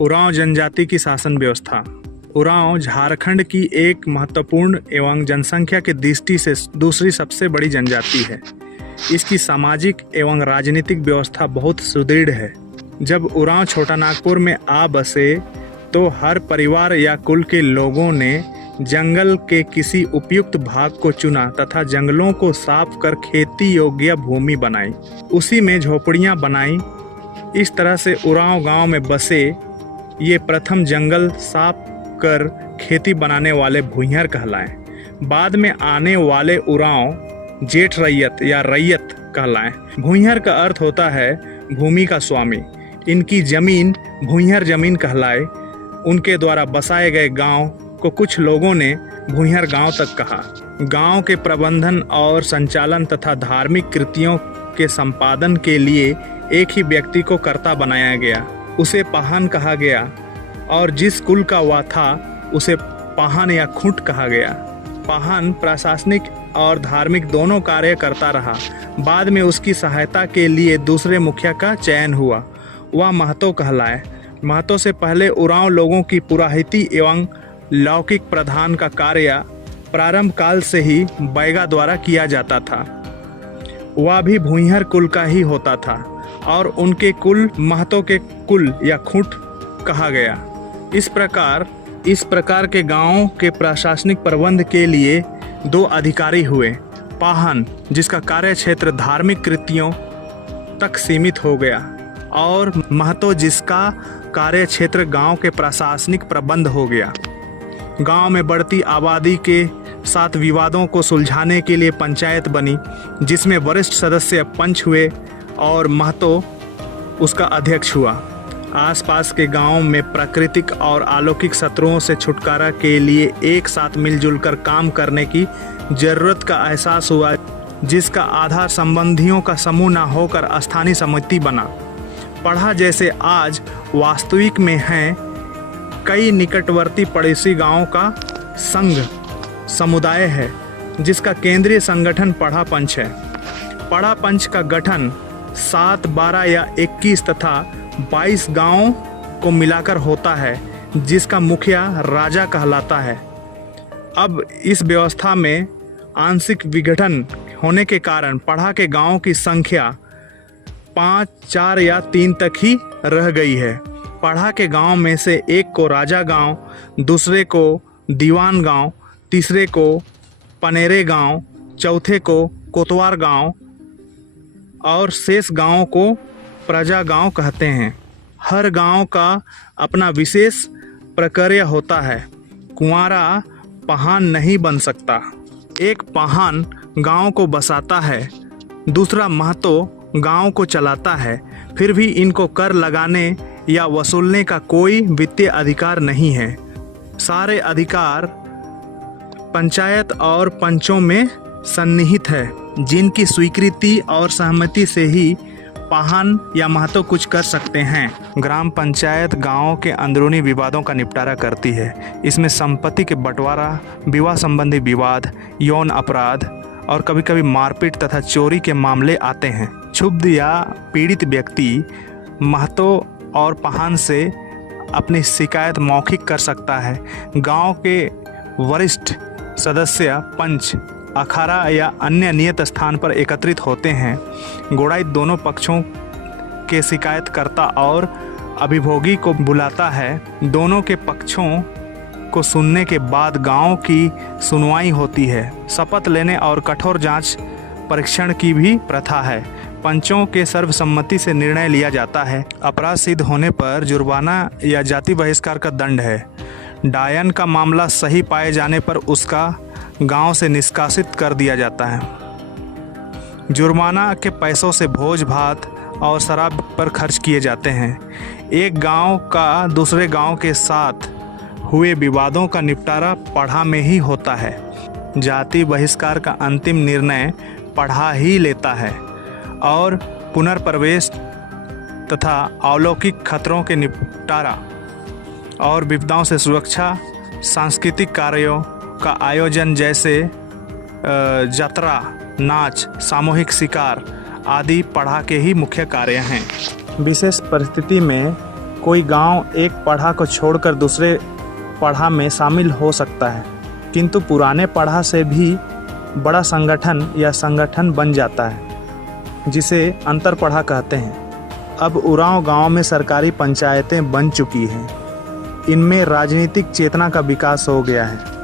उरांव जनजाति की शासन व्यवस्था। उरांव झारखंड की एक महत्वपूर्ण एवं जनसंख्या की दृष्टि से दूसरी सबसे बड़ी जनजाति है। इसकी सामाजिक एवं राजनीतिक व्यवस्था बहुत सुदृढ़ है। जब उरांव छोटा नागपुर में आ बसे तो हर परिवार या कुल के लोगों ने जंगल के किसी उपयुक्त भाग को चुना तथा जंगलों को साफ कर खेती योग्य भूमि बनाई, उसी में झोपड़ियां बनाई। इस तरह से उरांव गांव में बसे ये प्रथम जंगल साफ कर खेती बनाने वाले भूइंहर कहलाए। बाद में आने वाले उरांव जेठ रैयत या रैयत कहलाए। भूइंहर का अर्थ होता है भूमि का स्वामी। इनकी जमीन भूइंहर जमीन कहलाए। उनके द्वारा बसाए गए गांव को कुछ लोगों ने भूइंहर गांव तक कहा। गांव के प्रबंधन और संचालन तथा धार्मिक कृतियों के संपादन के लिए एक ही व्यक्ति को कर्ता बनाया गया, उसे पाहन कहा गया, और जिस कुल का वह था उसे पाहन या खुंट कहा गया। पाहन प्रशासनिक और धार्मिक दोनों कार्य करता रहा। बाद में उसकी सहायता के लिए दूसरे मुखिया का चयन हुआ, वह महतो कहलाए। महतो से पहले उरांव लोगों की पुरोहिती एवं लौकिक प्रधान का कार्य प्रारंभ काल से ही बैगा द्वारा किया जाता था। वह भी भूइंहर कुल का ही होता था और उनके कुल महतो के कुल या खुंट कहा गया। इस प्रकार के गांवों के प्रशासनिक प्रबंध के लिए दो अधिकारी हुए। पाहन, जिसका कार्य क्षेत्र धार्मिक कृतियों तक सीमित हो गया, और महतो, जिसका कार्य क्षेत्र गांव के प्रशासनिक प्रबंध हो गया। गांव में बढ़ती आबादी के साथ विवादों को सुलझाने के लिए पंचायत बनी, जिसमें वरिष्ठ सदस्य पंच हुए और महतो उसका अध्यक्ष हुआ। आसपास के गांव में प्राकृतिक और अलौकिक शत्रुओं से छुटकारा के लिए एक साथ मिलजुल कर काम करने की जरूरत का एहसास हुआ, जिसका आधार संबंधियों का समूह न होकर स्थानीय समिति बना। पढ़ा जैसे आज वास्तविक में है, कई निकटवर्ती पड़ोसी गांवों का संघ समुदाय है, जिसका केंद्रीय संगठन पढ़ा पंच है। पढ़ा पंच का गठन 7, 12 या 21 तथा 22 गांवों को मिलाकर होता है, जिसका मुखिया राजा कहलाता है। अब इस व्यवस्था में आंशिक विघटन होने के कारण पढ़ा के गांवों की संख्या 5, 4 या 3 तक ही रह गई है। पढ़ा के गांव में से एक को राजा गांव, दूसरे को दीवान गांव, तीसरे को पनेरे गांव, चौथे को कोतवार गांव और शेष गांवों को प्रजा गांव कहते हैं। हर गांव का अपना विशेष प्रक्रिया होता है। कुंवारा पाहन नहीं बन सकता। एक पाहन गांव को बसाता है, दूसरा महतो गांव को चलाता है। फिर भी इनको कर लगाने या वसूलने का कोई वित्तीय अधिकार नहीं है। सारे अधिकार पंचायत और पंचों में सन्निहित है, जिनकी स्वीकृति और सहमति से ही पाहन या महतो कुछ कर सकते हैं। ग्राम पंचायत गांव के अंदरूनी विवादों का निपटारा करती है। इसमें संपत्ति के बंटवारा, विवाह संबंधी विवाद, यौन अपराध और कभी कभी मारपीट तथा चोरी के मामले आते हैं। क्षुब्ध या पीड़ित व्यक्ति महतो और पाहन से अपनी शिकायत मौखिक कर सकता है। गांव के वरिष्ठ सदस्य पंच अखाड़ा या अन्य नियत स्थान पर एकत्रित होते हैं। गोड़ाई दोनों पक्षों के शिकायतकर्ता और अभिभोगी को बुलाता है। दोनों के पक्षों को सुनने के बाद गांव की सुनवाई होती है। शपथ लेने और कठोर जांच परीक्षण की भी प्रथा है। पंचों के सर्वसम्मति से निर्णय लिया जाता है। अपराध सिद्ध होने पर जुर्माना या जाति बहिष्कार का दंड है। डायन का मामला सही पाए जाने पर उसका गांव से निष्कासित कर दिया जाता है। जुर्माना के पैसों से भोज भात और शराब पर खर्च किए जाते हैं। एक गांव का दूसरे गांव के साथ हुए विवादों का निपटारा पढ़ा में ही होता है। जाति बहिष्कार का अंतिम निर्णय पढ़ा ही लेता है और पुनर्प्रवेश तथा अलौकिक खतरों के निपटारा और विपदाओं से सुरक्षा, सांस्कृतिक कार्यों का आयोजन जैसे यात्रा, नाच, सामूहिक शिकार आदि पढ़ा के ही मुख्य कार्य हैं। विशेष परिस्थिति में कोई गांव एक पढ़ा को छोड़कर दूसरे पढ़ा में शामिल हो सकता है, किंतु पुराने पढ़ा से भी बड़ा संगठन या संगठन बन जाता है, जिसे अंतर पढ़ा कहते हैं। अब उरांव गांव में सरकारी पंचायतें बन चुकी हैं। इनमें राजनीतिक चेतना का विकास हो गया है।